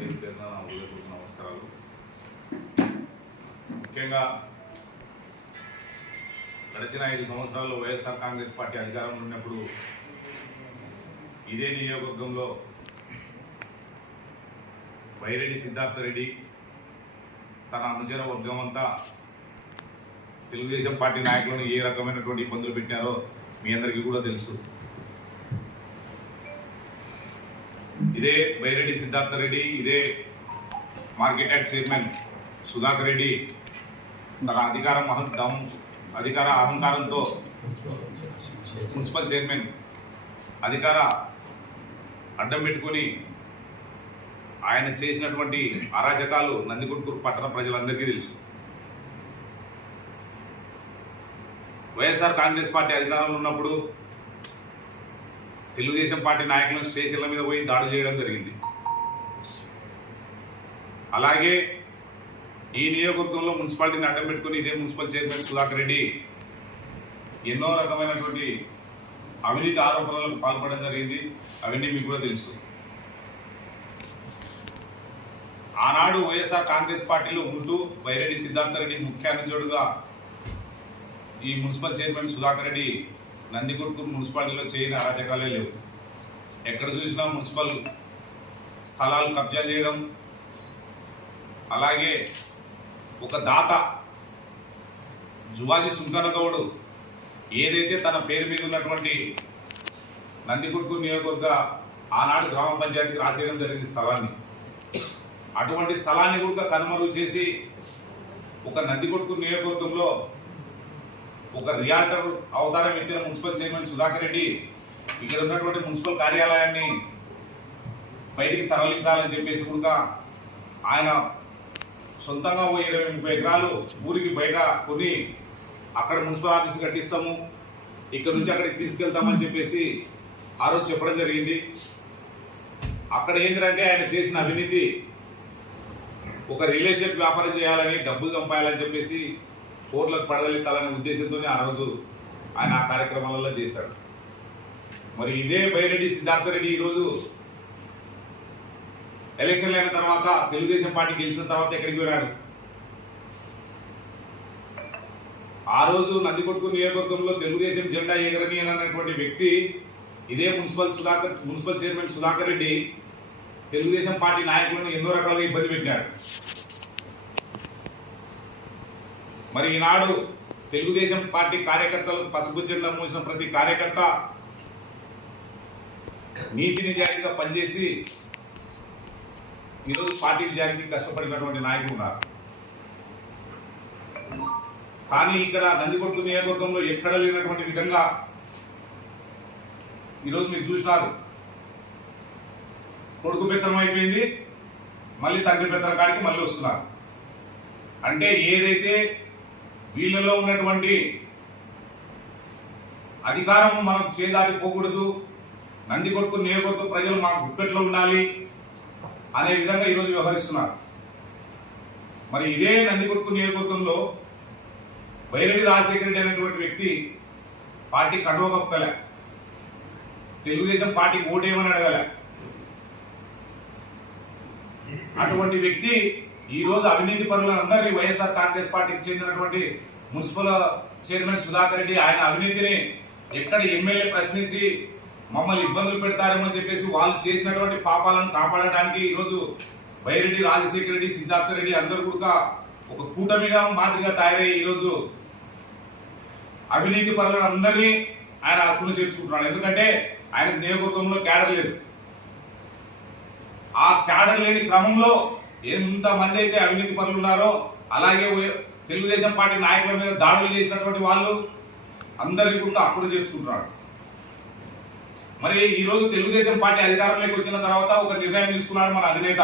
పేరు పేరున ఉదయపూర్వక నమస్కారాలు. ముఖ్యంగా గడిచిన 5 సంవత్సరాల్లో వైఎస్ఆర్ కాంగ్రెస్ పార్టీ అధికారంలో ఉన్నప్పుడు ఇదే నియోజకవర్గంలో వైరెడ్డి సిద్ధార్థ రెడ్డి తన అనుచర వర్గం అంతా తెలుగుదేశం పార్టీ నాయకులను ఏ రకమైనటువంటి ఇబ్బందులు పెట్టారో మీ అందరికీ కూడా తెలుసు. ఇదే వైరెడ్డి సిద్ధార్థ రెడ్డి, ఇదే market yard chairman Sudhakar Reddy తన అధికార అహంకారంతో మున్సిపల్ చైర్మన్ అధికార అడ్డం పెట్టుకొని ఆయన చేసినటువంటి అరాచకాలు నందికొట్కూరు పట్టణ ప్రజలందరికీ తెలుసు. వైఎస్ఆర్ కాంగ్రెస్ పార్టీ అధికారంలో ఉన్నప్పుడు తెలుగుదేశం పార్టీ నాయకులను స్టేషన్ల మీద పోయి దాడులు చేయడం జరిగింది. అలాగే ఈ నియోజకవర్గంలో మున్సిపాలిటీని అడ్డం పెట్టుకుని ఇదే మున్సిపల్ చైర్మన్ సుధాకర్ రెడ్డి ఎన్నో రకమైనటువంటి అవినీతి ఆరోపణలకు పాల్పడడం జరిగింది. అవన్నీ మీకు కూడా తెలుసు. ఆనాడు వైఎస్ఆర్ కాంగ్రెస్ పార్టీలో ఉంటూ వైరెడ్డి సిద్ధార్థ రెడ్డి ముఖ్య అనుచరుడుగా ఈ మున్సిపల్ చైర్మన్ సుధాకర్ రెడ్డి నందికొట్కూరు మున్సిపాలిటీలో చేయని అరాచకాలే లేవు. ఎక్కడ చూసినా మున్సిపల్ స్థలాలు కబ్జా చేయడం, అలాగే ఒక దాత జువాజీ సుంకనగౌడు ఏదైతే తన పేరు మీద ఉన్నటువంటి నందికొట్కూరు నియోజకవర్గ ఆనాడు గ్రామ పంచాయతీకి రాసేయడం జరిగింది స్థలాన్ని. అటువంటి స్థలాన్ని కూడా కనుమరుగు చేసి ఒక నందికొట్కూరు నియోజకవర్గంలో ఒక రియాల్టర్ అవతారం ఎత్తిన మున్సిపల్ చైర్మన్ సుధాకర్ రెడ్డి ఇక్కడ ఉన్నటువంటి మున్సిపల్ కార్యాలయాన్ని బయటికి తరలించాలని చెప్పేసి కూడా ఆయన సొంతంగా 20-30 ఎకరాలు ఊరికి బయట కొని అక్కడ మున్సిపల్ ఆఫీస్ కట్టిస్తాము, ఇక్కడ నుంచి అక్కడికి తీసుకెళ్తామని చెప్పేసి ఆ రోజు చెప్పడం జరిగింది. అక్కడ ఏంటంటే ఆయన చేసిన అవినీతి ఒక రియల్ ఎస్టేట్ వ్యాపారం చేయాలని, డబ్బులు సంపాయాలని చెప్పేసి కోర్టులకు పడగలెత్తాలనే ఉద్దేశంతో ఆ రోజు ఆయన ఆ కార్యక్రమాలలో చేశాడు. మరి ఇదే వైరెడ్డి సిద్ధార్థ రెడ్డి ఈరోజు ఎలక్షన్లు అయిన తర్వాత తెలుగుదేశం పార్టీ గెలిచిన తర్వాత ఎక్కడికి వెళ్ళాడు? ఆ రోజు నందికొట్కూరు నియోజకవర్గంలో తెలుగుదేశం జెండా ఎగరని అన్నటువంటి వ్యక్తి ఇదే municipal chairman Sudhakar Reddy Telugu Desam party నాయకులను ఎన్నో రకాలుగా ఇబ్బంది పెట్టాడు. మరి ఈనాడు తెలుగుదేశం పార్టీ కార్యకర్తలు పసుపు జెండా మోసిన ప్రతి కార్యకర్త నీతి నిజాయితీగా పనిచేసి ఈరోజు పార్టీ విజయానికి కష్టపడినటువంటి నాయకులు ఉన్నారు. కానీ ఇక్కడ నందికొట్కూరు నియోజకవర్గంలో ఎక్కడ లేనటువంటి విధంగా ఈరోజు మీరు చూసినారు. కొడుకు పెత్తనం అయిపోయింది, మళ్ళీ తండ్రి పెత్తనం కాడికి మళ్ళీ వస్తున్నారు. అంటే ఏదైతే వీళ్ళలో ఉన్నటువంటి అధికారం మనం చేదాటిపోకూడదు, నందికొట్కూరు నియోజకవర్గ ప్రజలు మా గుప్పెట్లో ఉండాలి అనే విధంగా ఈరోజు వ్యవహరిస్తున్నారు. మరి ఇదే నందికొట్కూరు నియోజకవర్గంలో వైరెడ్డి రాజశేఖర రెడ్డి అనేటువంటి వ్యక్తి పార్టీ కండువ కప్పుకోలే, తెలుగుదేశం పార్టీకి ఓటేయమని అడగలే. అటువంటి వ్యక్తి ఈ రోజు అవినీతి పరులందరినీ వైఎస్ఆర్ కాంగ్రెస్ పార్టీకి చెందినటువంటి మున్సిపల్ చైర్మన్ సుధాకర్ రెడ్డి ఆయన అవినీతిని ఎక్కడ ఎమ్మెల్యే ప్రశ్నించి మమ్మల్ని ఇబ్బందులు పెడతారేమని చెప్పేసి వాళ్ళు చేసినటువంటి పాపాలను కాపాడడానికి ఈరోజు వైరెడ్డి రాజశేఖర రెడ్డి సిద్ధార్థ రెడ్డి అందరూ కూడా ఒక కూటమిగా మాదిరిగా తయారయ్యి ఈరోజు అవినీతి పరులను అందరినీ ఆయన హక్కును చేర్చుకుంటున్నాడు. ఎందుకంటే ఆయన నియోజకవర్గంలో క్యాడర్ లేదు. ఆ క్యాడర్ లేని క్రమంలో ఎంతమంది అయితే అవినీతి పరులు ఉన్నారో, అలాగే తెలుగుదేశం పార్టీ నాయకుల మీద దాడులు చేసినటువంటి వాళ్ళు అందరికీ కూడా హక్కును చేర్చుకుంటున్నాడు. మరి ఈరోజు తెలుగుదేశం పార్టీ అధికారంలోకి వచ్చిన తర్వాత ఒక నిర్ణయం తీసుకున్నాడు మన అధినేత.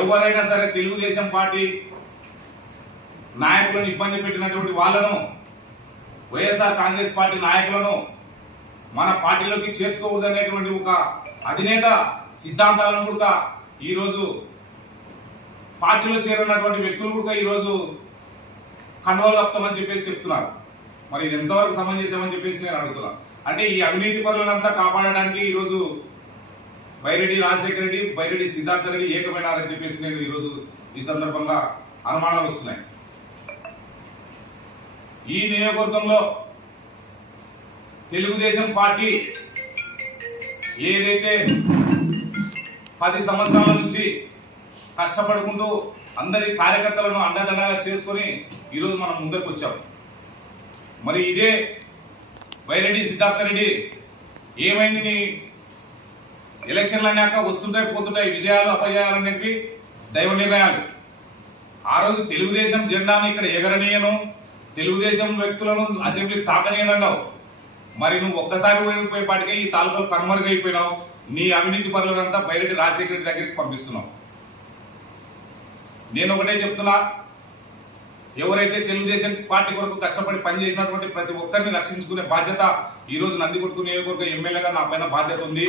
ఎవరైనా సరే తెలుగుదేశం పార్టీ నాయకులను ఇబ్బంది పెట్టినటువంటి వాళ్ళను, వైఎస్ఆర్ కాంగ్రెస్ పార్టీ నాయకులను మన పార్టీలోకి చేర్చుకోకూడదు అనేటువంటి ఒక అధినేత సిద్ధాంతాలను కూడా ఈరోజు పార్టీలో చేరినటువంటి వ్యక్తులు కూడా ఈరోజు కండువాలు కప్తామని చెప్పేసి చెప్తున్నారు. మరి ఇది ఎంతవరకు సమంజసమని చెప్పేసి నేను అడుగుతున్నాను. అంటే ఈ అవినీతి పరులంతా కాపాడడానికి ఈరోజు బైరెడ్డి రాజశేఖర రెడ్డి, బైరెడ్డి సిద్ధార్థ రెడ్డి ఏకమైనారని చెప్పేసి నేను ఈరోజు ఈ సందర్భంగా అనుమానాలు వస్తున్నాయి. ఈ నియోజకవర్గంలో తెలుగుదేశం పార్టీ ఏదైతే 10 సంవత్సరాల నుంచి కష్టపడుకుంటూ అందరి కార్యకర్తలను అండదండగా చేసుకొని ఈరోజు మనం ముందరికి వచ్చాం. మరి ఇదే బైరెడ్డి సిద్ధార్థ రెడ్డి ఏమైంది, నీ ఎలక్షన్లు అన్నాక వస్తుంటాయి పోతుంటాయి, విజయాలు అపజయాలు అనేవి దైవ నిర్ణయాలు. ఆ రోజు తెలుగుదేశం జెండాను ఇక్కడ ఎగరనీయను, తెలుగుదేశం వ్యక్తులను అసెంబ్లీ తాకనీయనన్నావు. మరి నువ్వు ఒక్కసారి పోయేపాటికే ఈ తాలూకాలు కనుమరుగైపోయినావు. నీ అవినీతి పరులంతా బైరెడ్డి రాజశేఖర రెడ్డి దగ్గరికి పంపిస్తున్నావు. నేను ఒకటే చెప్తున్నా, ఎవరైతే తెలుగుదేశం పార్టీ కొరకు కష్టపడి పనిచేసినటువంటి ప్రతి ఒక్కరిని రక్షించుకునే బాధ్యత ఈరోజు నందికొట్టు నియోజకవర్గ ఎమ్మెల్యేగా నా పైన బాధ్యత ఉంది.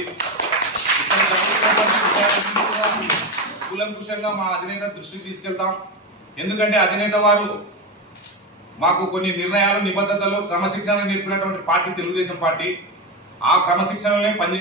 కూలంకుషంగా మా అధినేత దృష్టికి తీసుకెళ్తాం. ఎందుకంటే అధినేత వారు మాకు కొన్ని నిర్ణయాలు, నిబద్ధతలు, క్రమశిక్షణ నేర్పినటువంటి పార్టీ తెలుగుదేశం పార్టీ. ఆ క్రమశిక్షణలోనే పనిచేస్తాం.